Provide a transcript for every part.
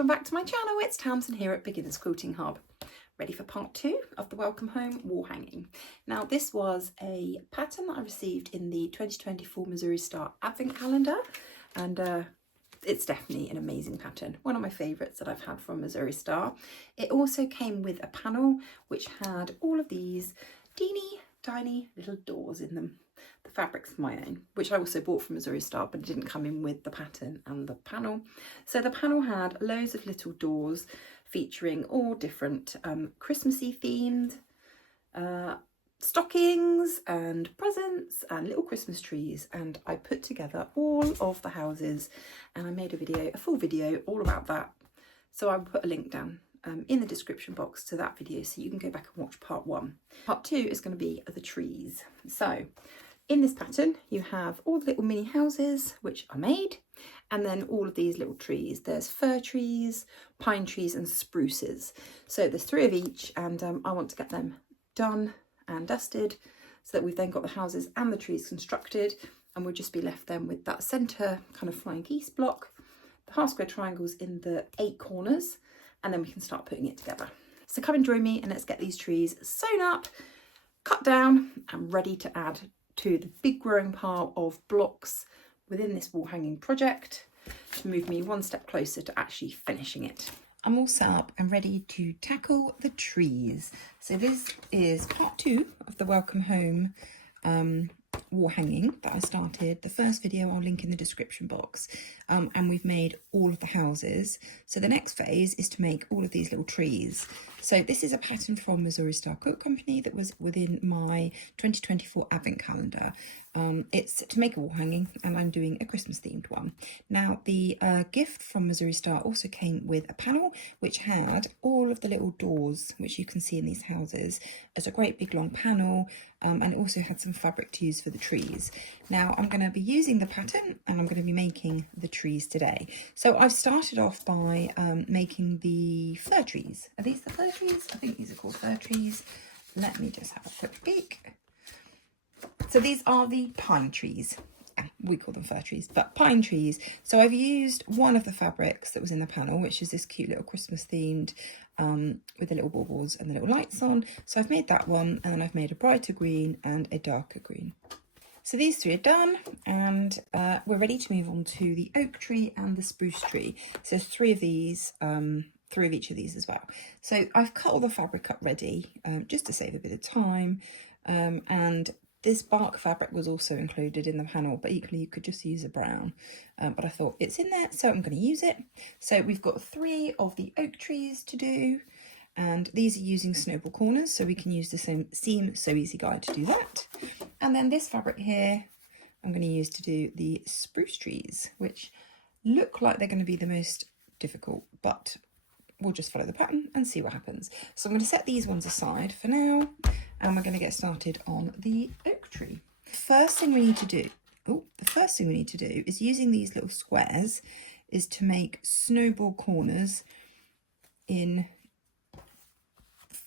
welcome back to my channel. It's Tamsin here at Beginners Quilting Hub, ready for part 2 of the Welcome Home wall hanging. Now this was a pattern that I received in the 2024 Missouri Star Advent Calendar, and it's definitely an amazing pattern, one of my favourites that I've had from Missouri Star. It also came with a panel which had all of these teeny tiny little doors in them. The fabric's my own, which I also bought from Missouri Star, but it didn't come in with the pattern and the panel. So the panel had loads of little doors featuring all different Christmassy themed stockings and presents and little Christmas trees, and I put together all of the houses and I made a full video all about that. So I will put a link down in the description box to that video so you can go back and watch part 1. Part 2 is going to be the trees. So in this pattern you have all the little mini houses which I made, and then all of these little trees. There's fir trees, pine trees and spruces. So there's 3 of each, and I want to get them done and dusted so that we've then got the houses and the trees constructed, and we'll just be left then with that centre kind of flying geese block, the half square triangles in the 8 corners, and then we can start putting it together. So come and join me and let's get these trees sewn up, cut down and ready to add to the big growing pile of blocks within this wall hanging project to move me one step closer to actually finishing it. I'm all set up and ready to tackle the trees. So this is part 2 of the Welcome Home wall hanging that I started. The first video I'll link in the description box, and we've made all of the houses. So the next phase is to make all of these little trees. So this is a pattern from Missouri Star Quilt Company that was within my 2024 Advent Calendar. It's to make a wall hanging, and I'm doing a Christmas themed one. Now the gift from Missouri Star also came with a panel which had all of the little doors which you can see in these houses as a great big long panel, and it also had some fabric to use for the trees. Now I'm going to be using the pattern and I'm going to be making the trees today. So I've started off by making the fir trees. Are these the fir trees? I think these are called fir trees. Let me just have a quick peek. So these are the pine trees. We call them fir trees, but pine trees. So I've used one of the fabrics that was in the panel, which is this cute little Christmas themed with the little baubles and the little lights on. So I've made that one, and then I've made a brighter green and a darker green. So these 3 are done, and we're ready to move on to the oak tree and the spruce tree. So there's 3 of these, 3 of each of these as well. So I've cut all the fabric up ready just to save a bit of time, and this bark fabric was also included in the panel, but equally you could just use a brown. But I thought it's in there, so I'm going to use it. So we've got 3 of the oak trees to do, and these are using snowball corners, so we can use the same Seam So Easy guide to do that. And then this fabric here I'm going to use to do the spruce trees, which look like they're going to be the most difficult, but we'll just follow the pattern and see what happens. So I'm going to set these ones aside for now, and we're going to get started on the oak tree. The first thing we need to do is, using these little squares, is to make snowball corners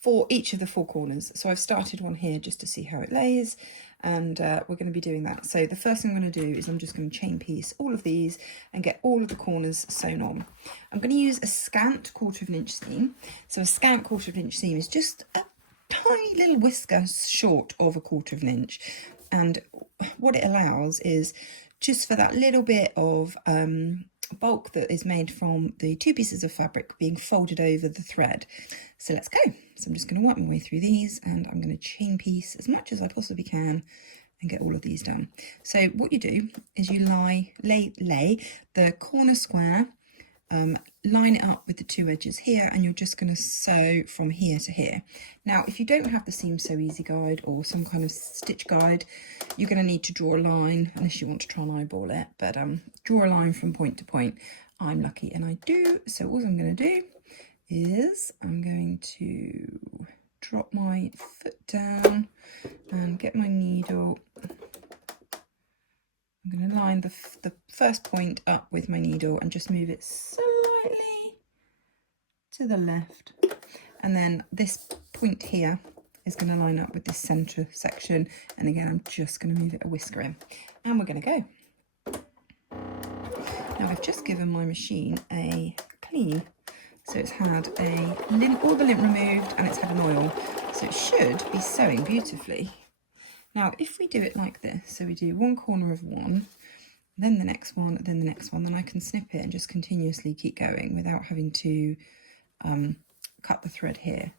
for each of the 4 corners. So I've started one here just to see how it lays, and we're going to be doing that. So the first thing I'm going to do is I'm just going to chain piece all of these and get all of the corners sewn on. I'm going to use a scant 1/4 inch seam. So a scant 1/4 inch seam is just a tiny little whisker short of a 1/4 inch, and what it allows is just for that little bit of bulk that is made from the 2 pieces of fabric being folded over the thread. So let's go. So I'm just going to work my way through these, and I'm going to chain piece as much as I possibly can and get all of these done. So what you do is you lay the corner square, line it up with the 2 edges here, and you're just going to sew from here to here. Now if you don't have the Seam So Easy guide or some kind of stitch guide, you're going to need to draw a line, unless you want to try and eyeball it, but draw a line from point to point. I'm lucky and I do. So all I'm going to do is I'm going to drop my foot down and get my needle. I'm going to line the first point up with my needle and just move it slightly to the left, and then this point here is going to line up with this centre section, and again I'm just going to move it a whisker in, and we're going to go. Now I've just given my machine a clean So it's had all the lint removed, and it's had an oil. So it should be sewing beautifully. Now, if we do it like this, so we do one corner of one, then the next one, then the next one, then I can snip it and just continuously keep going without having to cut the thread here.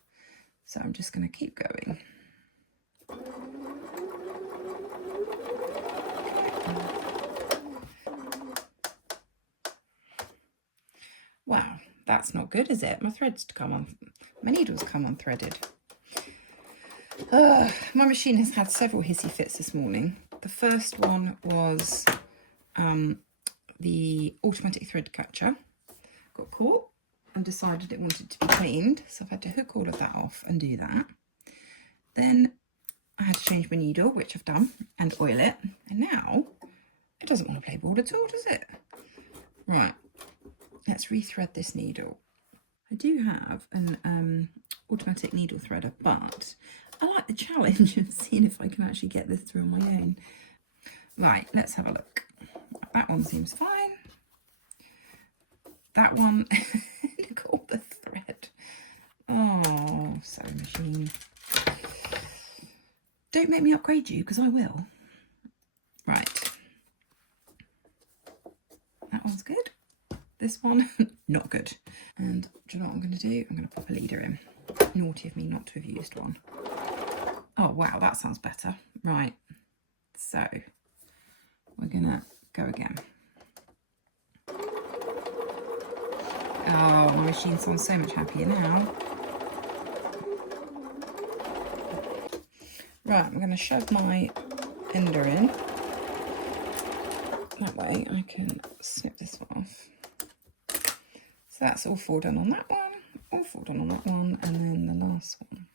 So I'm just going to keep going. Wow, that's not good, is it? My threads come on, my needles come unthreaded. My machine has had several hissy fits this morning. The first one was the automatic thread catcher got caught and decided it wanted to be cleaned, so I've had to hook all of that off and do that. Then I had to change my needle, which I've done, and oil it, and now it doesn't want to play ball at all, does it? Right, let's rethread this needle. I do have an automatic needle threader, but I like the challenge of seeing if I can actually get this through on my own. Right, let's have a look. That one seems fine. That one, look at all the thread. Oh, sewing machine. Don't make me upgrade you, because I will. Right. That one's good. This one, not good. And do you know what I'm going to do? I'm going to pop a leader in. Naughty of me not to have used one. Oh, wow, that sounds better. Right. So, we're going to go again. Oh, my machine sounds so much happier now. Right, I'm going to shove my ender in. That way I can snip this one off. So that's all four done on that one, all four done on that one, and then the last one.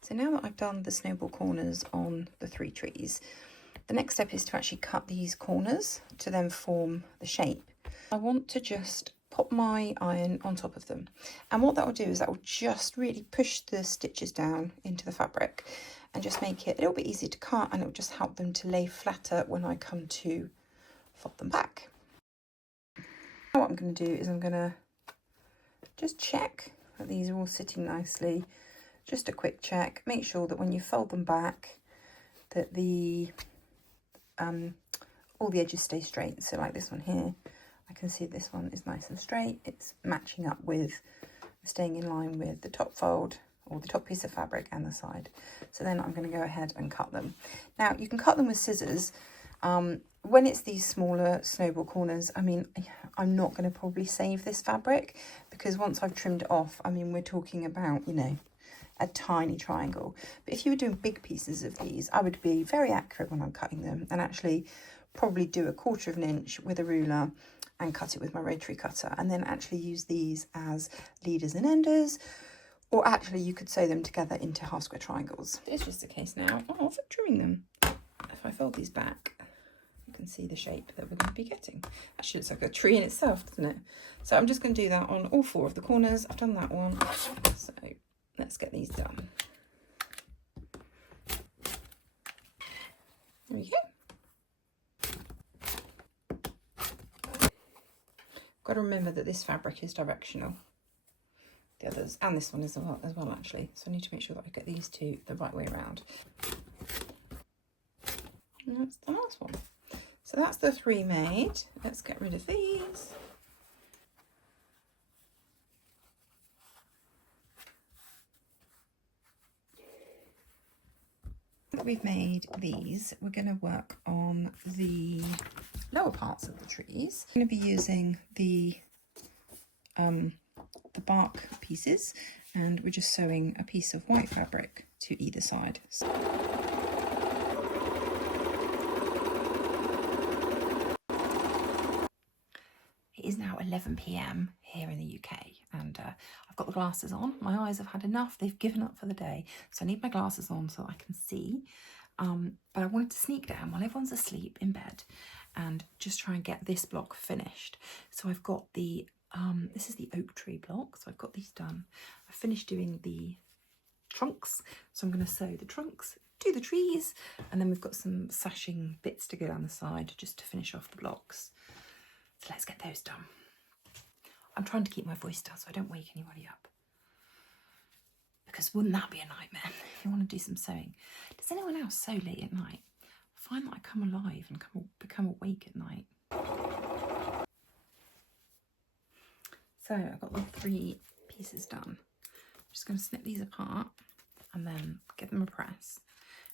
So now that I've done the snowball corners on the 3 trees, the next step is to actually cut these corners to then form the shape. I want to just pop my iron on top of them, and what that will do is that will just really push the stitches down into the fabric and just make it a little bit easier to cut, and it will just help them to lay flatter when I come to fold them back. Now what I'm going to do is I'm going to just check that these are all sitting nicely. Just a quick check, make sure that when you fold them back that the all the edges stay straight. So like this one here, I can see this one is nice and straight. It's matching up with, staying in line with the top fold or the top piece of fabric and the side. So then I'm going to go ahead and cut them. Now you can cut them with scissors. When it's these smaller snowball corners, I mean, I'm not going to probably save this fabric, because once I've trimmed it off, I mean, we're talking about, you know, a tiny triangle. But if you were doing big pieces of these, I would be very accurate when I'm cutting them, and actually probably do 1/4 of an inch with a ruler and cut it with my rotary cutter, and then actually use these as leaders and enders, or actually you could sew them together into half square triangles. It's just a case now of trimming them. If I fold these back, you can see the shape that we're going to be getting. Actually looks like a tree in itself, doesn't it? So I'm just going to do that on all 4 of the corners. I've done that one, so let's get these done. There we go. Got to remember that this fabric is directional. The others, and this one as well actually. So I need to make sure that I get these two the right way around. And that's the last one. So that's the 3 made. Let's get rid of these. We've made these. We're going to work on the lower parts of the trees. I'm going to be using the bark pieces, and we're just sewing a piece of white fabric to either side. It is now 11 p.m. here in the UK, and I've got the glasses on. My eyes have had enough. They've given up for the day, so I need my glasses on so I can see. But I wanted to sneak down while everyone's asleep in bed and just try and get this block finished. So I've got the, this is the oak tree block, so I've got these done. I finished doing the trunks, so I'm going to sew the trunks, do the trees, and then we've got some sashing bits to go down the side just to finish off the blocks. So let's get those done. I'm trying to keep my voice down so I don't wake anybody up. Because wouldn't that be a nightmare if you want to do some sewing? Does anyone else sew late at night? I find that I come alive and become awake at night. So I've got the 3 pieces done. I'm just going to snip these apart and then give them a press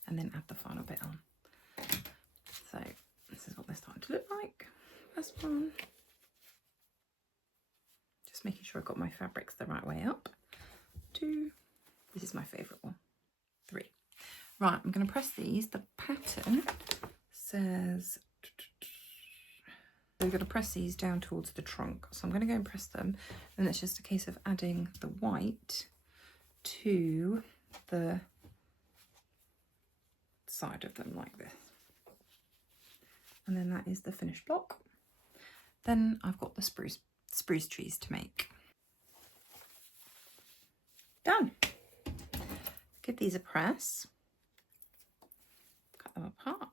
and then add the final bit on. So this is what they're starting to look like. First one. Just making sure I've got my fabrics the right way up. 2. This is my favourite one. 3. Right, I'm going to press these. The pattern says we're going to press these down towards the trunk. So I'm going to go and press them, and it's just a case of adding the white to the side of them like this. And then that is the finished block. Then I've got the spruce trees to make. Done. Give these a press. Cut them apart.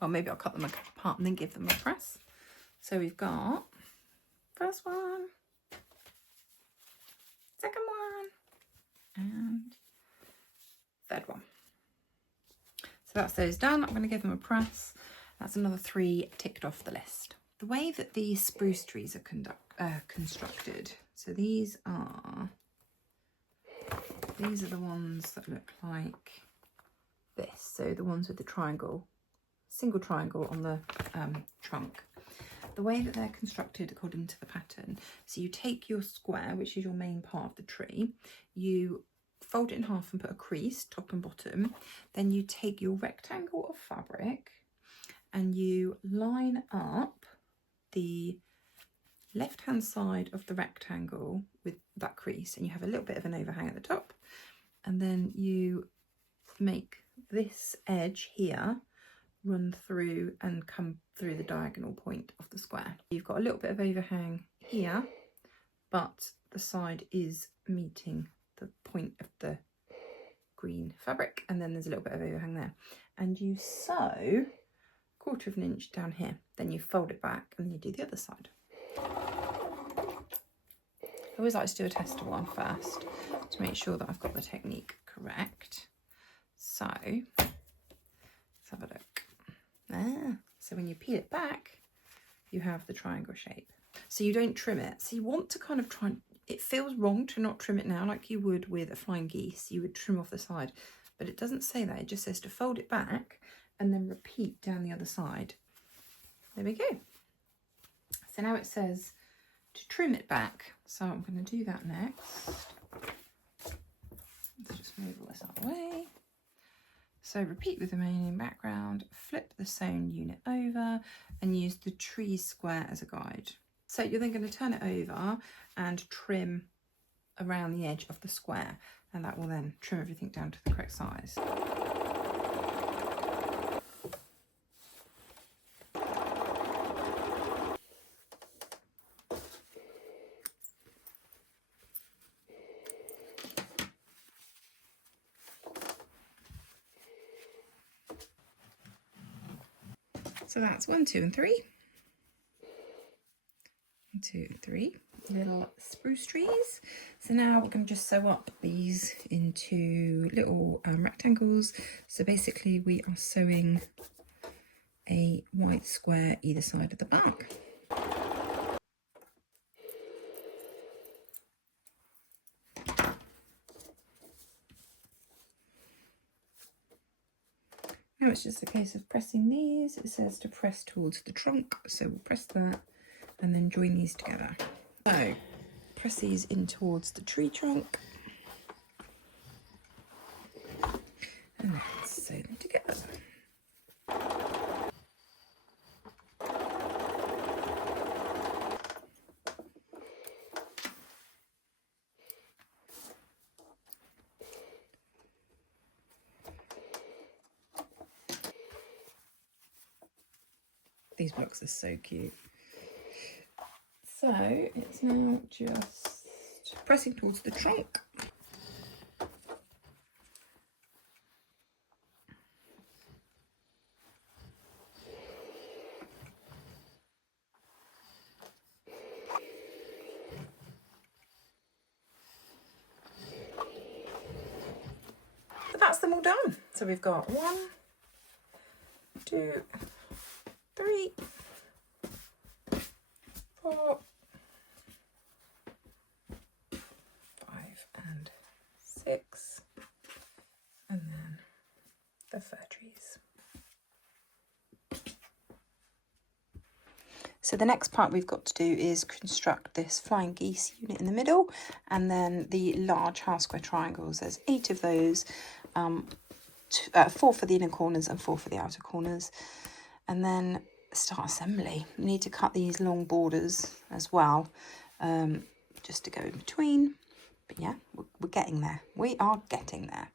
Well, maybe I'll cut them apart and then give them a press. So we've got first one, second one, and third one. So that's those done. I'm going to give them a press. That's another 3 ticked off the list. The way that these spruce trees are constructed, so these are the ones that look like this. So the ones with the triangle, single triangle on the trunk. The way that they're constructed according to the pattern, so you take your square, which is your main part of the tree, you fold it in half and put a crease top and bottom. Then you take your rectangle of fabric and you line up the left hand side of the rectangle with that crease, and you have a little bit of an overhang at the top, and then you make this edge here run through and come through the diagonal point of the square. You've got a little bit of overhang here, but the side is meeting the point of the green fabric, and then there's a little bit of overhang there, and you sew 1/4 of an inch down here. Then you fold it back and then you do the other side. I always like to do a tester one first to make sure that I've got the technique correct. So let's have a look. So when you peel it back, you have the triangle shape. So you don't trim it. So you want to kind of try and, it feels wrong to not trim it now like you would with a flying geese. You would trim off the side, but it doesn't say that. It just says to fold it back and then repeat down the other side. There we go. So now it says to trim it back. So I'm going to do that next. Let's just move all this out of the way. So repeat with the remaining background, flip the sewn unit over and use the tree square as a guide. So you're then going to turn it over and trim around the edge of the square, and that will then trim everything down to the correct size. So that's 1, 2 and 3. 1, 2, 3 little spruce trees. So now we're going to just sew up these into little rectangles. So basically we are sewing a white square either side of the back. Now it's just a case of pressing these. It says to press towards the trunk, so we'll press that and then join these together. So press these in towards the tree trunk and then sew them together. These blocks are so cute. So it's now just pressing towards the trunk. them all done. So we've got 1, 2, 3, 4, 5 and 6, and then the fir trees. So the next part we've got to do is construct this flying geese unit in the middle, and then the large half square triangles. There's 8 of those, 4 for the inner corners and 4 for the outer corners. And then start assembly. You need to cut these long borders as well, just to go in between. But yeah, we're getting there. We are getting there.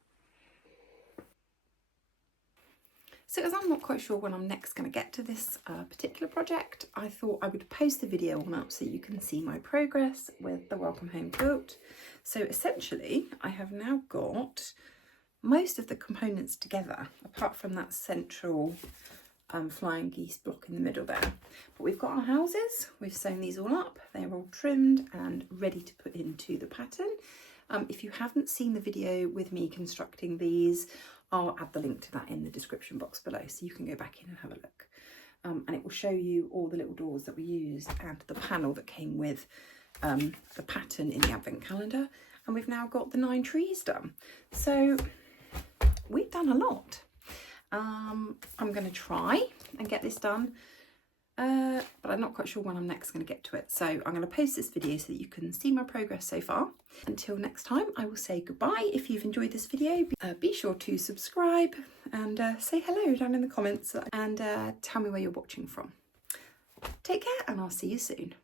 So as I'm not quite sure when I'm next going to get to this particular project, I thought I would post the video on up so you can see my progress with the Welcome Home quilt. So essentially, I have now got most of the components together, apart from that central flying geese block in the middle there. But we've got our houses, we've sewn these all up, they're all trimmed and ready to put into the pattern. If you haven't seen the video with me constructing these, I'll add the link to that in the description box below, so you can go back in and have a look. And it will show you all the little doors that we used and the panel that came with the pattern in the advent calendar. And we've now got the 9 trees done. So we've done a lot. I'm going to try and get this done, but I'm not quite sure when I'm next going to get to it. So I'm going to post this video so that you can see my progress so far. Until next time, I will say goodbye. If you've enjoyed this video, be sure to subscribe and say hello down in the comments, and tell me where you're watching from. Take care, and I'll see you soon.